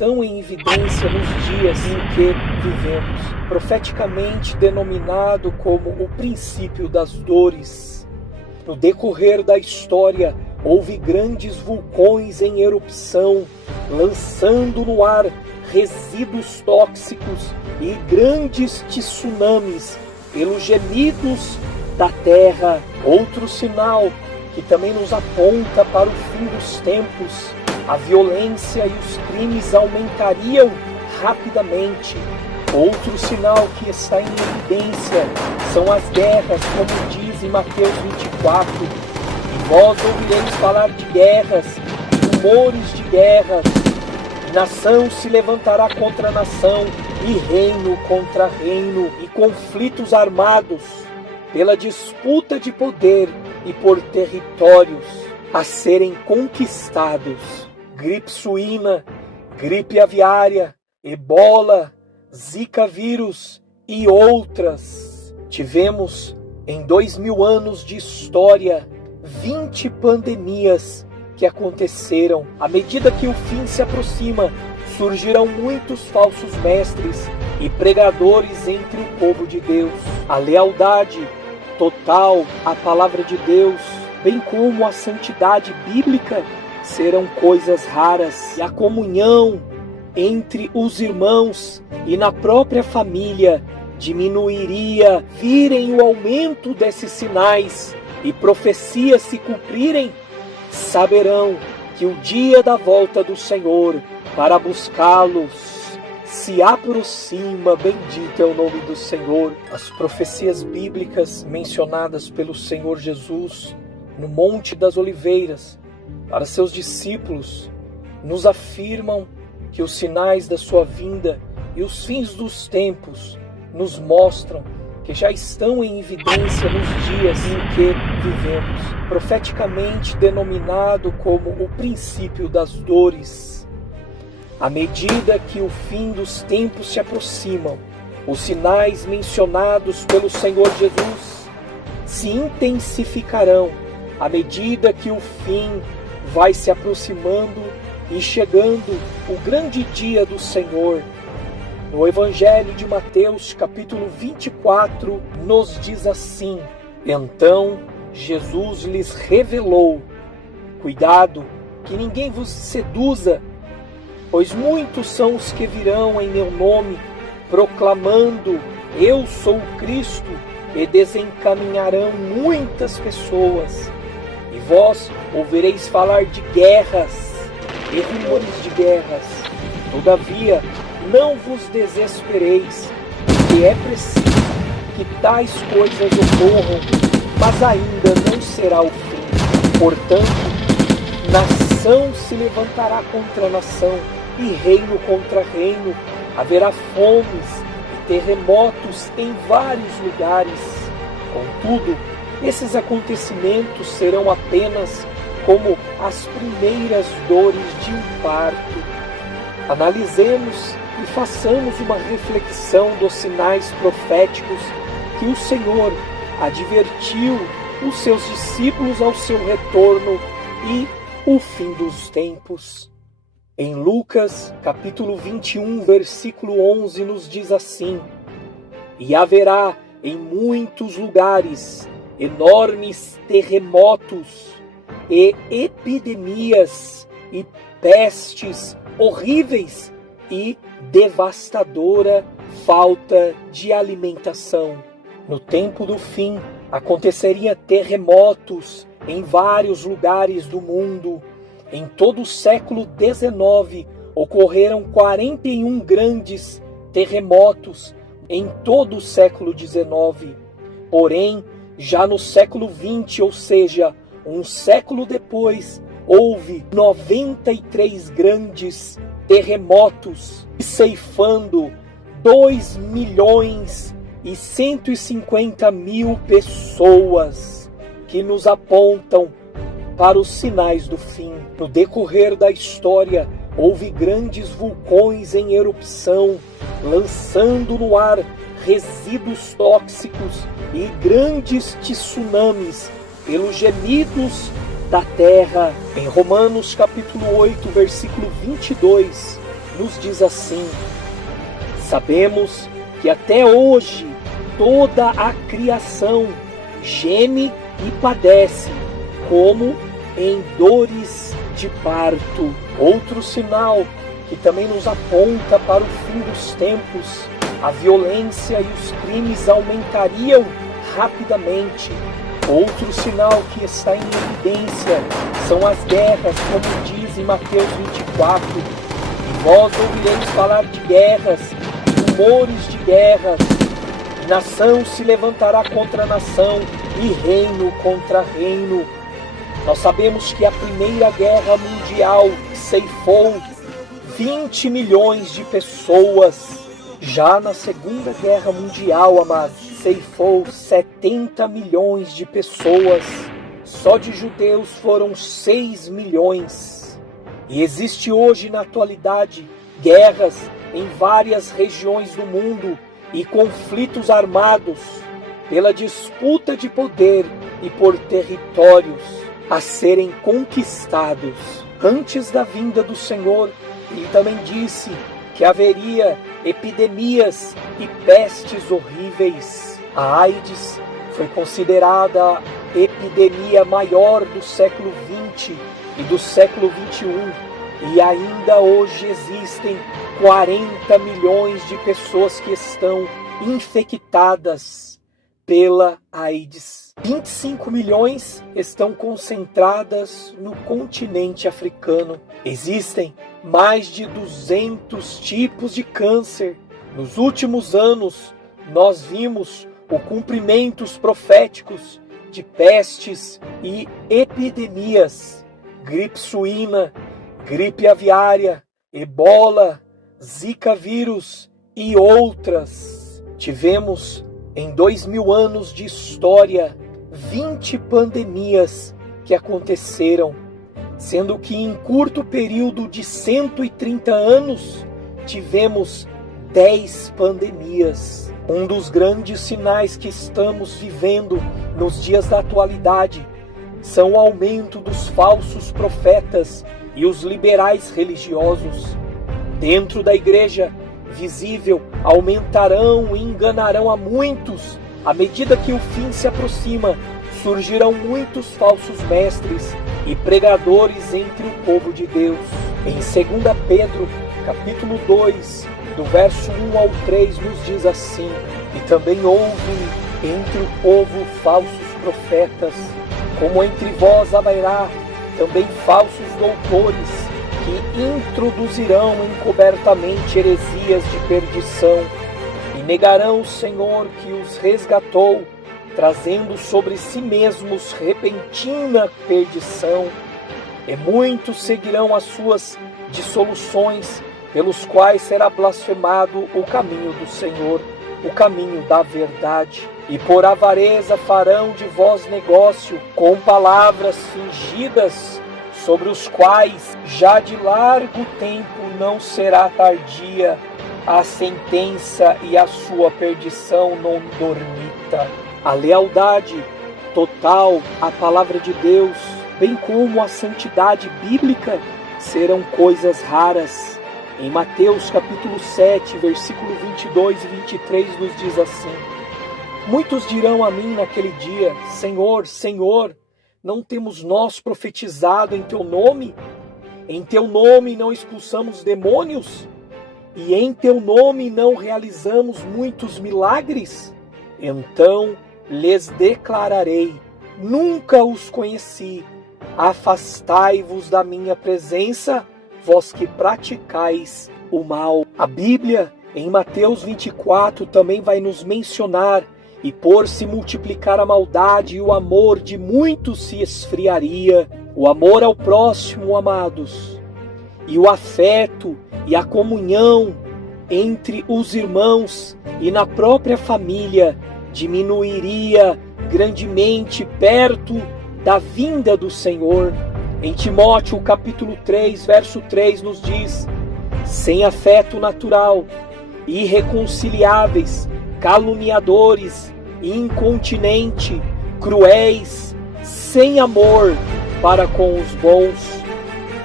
estão em evidência nos dias em que vivemos, profeticamente denominado como o princípio das dores. No decorrer da história, houve grandes vulcões em erupção, lançando no ar resíduos tóxicos e grandes tsunamis pelos gemidos da terra. Outro sinal que também nos aponta para o fim dos tempos: a violência e os crimes aumentariam rapidamente. Outro sinal que está em evidência são as guerras, como diz em Mateus 24. E vós ouvireis falar de guerras, rumores de guerras. Nação se levantará contra nação, e reino contra reino, e conflitos armados pela disputa de poder e por territórios a serem conquistados. Gripe suína, gripe aviária, ebola, zika vírus e outras. Tivemos em 2000 anos de história 20 pandemias que aconteceram. À medida que o fim se aproxima, surgirão muitos falsos mestres e pregadores entre o povo de Deus. A lealdade total à palavra de Deus, bem como a santidade bíblica, serão coisas raras. E a comunhão entre os irmãos e na própria família diminuiria. Virem o aumento desses sinais e profecias se cumprirem, saberão que o dia da volta do Senhor para buscá-los se aproxima. Bendito é o nome do Senhor. As profecias bíblicas mencionadas pelo Senhor Jesus no Monte das Oliveiras para seus discípulos nos afirmam que os sinais da sua vinda e os fins dos tempos nos mostram que já estão em evidência nos dias em que vivemos, profeticamente denominado como o princípio das dores. À medida que o fim dos tempos se aproximam, os sinais mencionados pelo Senhor Jesus se intensificarão à medida que o fim vai se aproximando e chegando o grande dia do Senhor. No Evangelho de Mateus, capítulo 24, nos diz assim: então Jesus lhes revelou: cuidado, que ninguém vos seduza, pois muitos são os que virão em meu nome, proclamando: eu sou o Cristo, e desencaminharão muitas pessoas. E vós ouvireis falar de guerras e rumores de guerras. Todavia, não vos desespereis, porque é preciso que tais coisas ocorram, mas ainda não será o fim. Portanto, nação se levantará contra nação, e reino contra reino. Haverá fomes e terremotos em vários lugares. Contudo, esses acontecimentos serão apenas como as primeiras dores de um parto. Analisemos e façamos uma reflexão dos sinais proféticos que o Senhor advertiu os seus discípulos ao seu retorno e o fim dos tempos. Em Lucas, capítulo 21, versículo 11, nos diz assim: e haverá em muitos lugares enormes terremotos e epidemias e pestes horríveis e devastadora falta de alimentação. No tempo do fim, aconteceria terremotos em vários lugares do mundo. Em todo o século XIX, ocorreram 41 grandes terremotos em todo o século XIX. Porém, já no século XX, ou seja, um século depois, houve 93 grandes terremotos, ceifando 2.150.000 pessoas, que nos apontam para os sinais do fim. No decorrer da história, houve grandes vulcões em erupção, lançando no ar resíduos tóxicos e grandes tsunamis pelos gemidos da terra. Em Romanos capítulo 8, versículo 22, nos diz assim: sabemos que até hoje toda a criação geme e padece, como em dores de parto. Outro sinal que também nos aponta para o fim dos tempos: a violência e os crimes aumentariam rapidamente. Outro sinal que está em evidência são as guerras, como diz em Mateus 24. E vós ouvireis falar de guerras, rumores de guerras. Nação se levantará contra nação e reino contra reino. Nós sabemos que a Primeira Guerra Mundial ceifou 20 milhões de pessoas. Já na Segunda Guerra Mundial, amados, ceifou 70 milhões de pessoas. Só de judeus foram 6 milhões. E existe hoje, na atualidade, guerras em várias regiões do mundo e conflitos armados pela disputa de poder e por territórios a serem conquistados. Antes da vinda do Senhor, ele também disse que haveria epidemias e pestes horríveis. A AIDS foi considerada a epidemia maior do século XX e do século XXI, e ainda hoje existem 40 milhões de pessoas que estão infectadas pela AIDS. 25 milhões estão concentradas no continente africano. Existem mais de 200 tipos de câncer. Nos últimos anos, nós vimos o cumprimentos proféticos de pestes e epidemias: gripe suína, gripe aviária, ebola, zika vírus e outras. Tivemos em 2000 anos de história 20 pandemias que aconteceram, sendo que em curto período de 130 anos tivemos 10 pandemias. Um dos grandes sinais que estamos vivendo nos dias da atualidade são o aumento dos falsos profetas e os liberais religiosos. Dentro da igreja visível aumentarão e enganarão a muitos. À medida que o fim se aproxima, surgirão muitos falsos mestres e pregadores entre o povo de Deus. Em 2 Pedro, capítulo 2, do verso 1 ao 3, nos diz assim: e também houve entre o povo falsos profetas, como entre vós haverá também falsos doutores, que introduzirão encobertamente heresias de perdição, e negarão o Senhor que os resgatou, trazendo sobre si mesmos repentina perdição. E muitos seguirão as suas dissoluções, pelos quais será blasfemado o caminho do Senhor, o caminho da verdade. E por avareza farão de vós negócio com palavras fingidas, sobre os quais já de largo tempo não será tardia a sentença e a sua perdição não dormita. A lealdade total à palavra de Deus, bem como a santidade bíblica, serão coisas raras. Em Mateus capítulo 7, versículo 22 e 23 nos diz assim: muitos dirão a mim naquele dia: Senhor, Senhor, não temos nós profetizado em teu nome? Em teu nome não expulsamos demônios? E em teu nome não realizamos muitos milagres? Então lhes declararei: nunca os conheci. Afastai-vos da minha presença, vós que praticais o mal. A Bíblia, em Mateus 24, também vai nos mencionar: e por se multiplicar a maldade, e o amor de muitos se esfriaria. O amor ao próximo, amados, e o afeto e a comunhão entre os irmãos e na própria família diminuiria grandemente perto da vinda do Senhor. Em Timóteo capítulo 3, verso 3 nos diz: sem afeto natural, irreconciliáveis, caluniadores, incontinente, cruéis, sem amor para com os bons,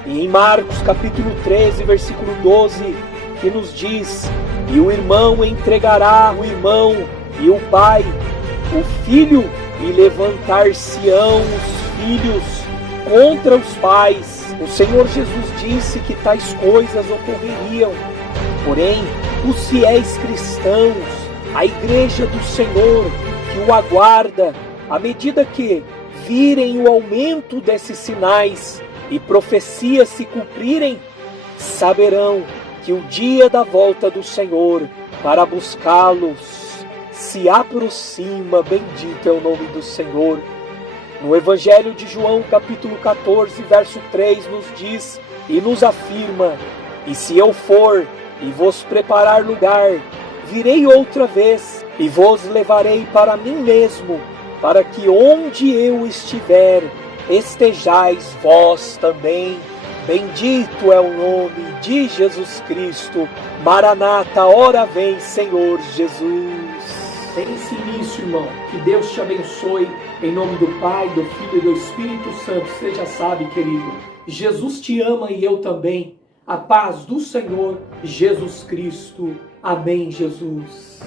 E em Marcos capítulo 13, versículo 12, que nos diz: e o irmão entregará o irmão, e o pai o filho, e levantar-se-ão os filhos contra os pais. O Senhor Jesus disse que tais coisas ocorreriam. Porém, os fiéis cristãos, a igreja do Senhor, que o aguarda, à medida que virem o aumento desses sinais e profecias se cumprirem, saberão que o dia da volta do Senhor para buscá-los se aproxima. Bendito é o nome do Senhor. No Evangelho de João, capítulo 14, verso 3, nos diz e nos afirma: e se eu for e vos preparar lugar, virei outra vez e vos levarei para mim mesmo, para que onde eu estiver, estejais vós também. Bendito é o nome de Jesus Cristo. Maranata, ora vem, Senhor Jesus. Pense nisso, irmão. Que Deus te abençoe. Em nome do Pai, do Filho e do Espírito Santo. Você já sabe, querido, Jesus te ama e eu também. A paz do Senhor Jesus Cristo. Amém, Jesus.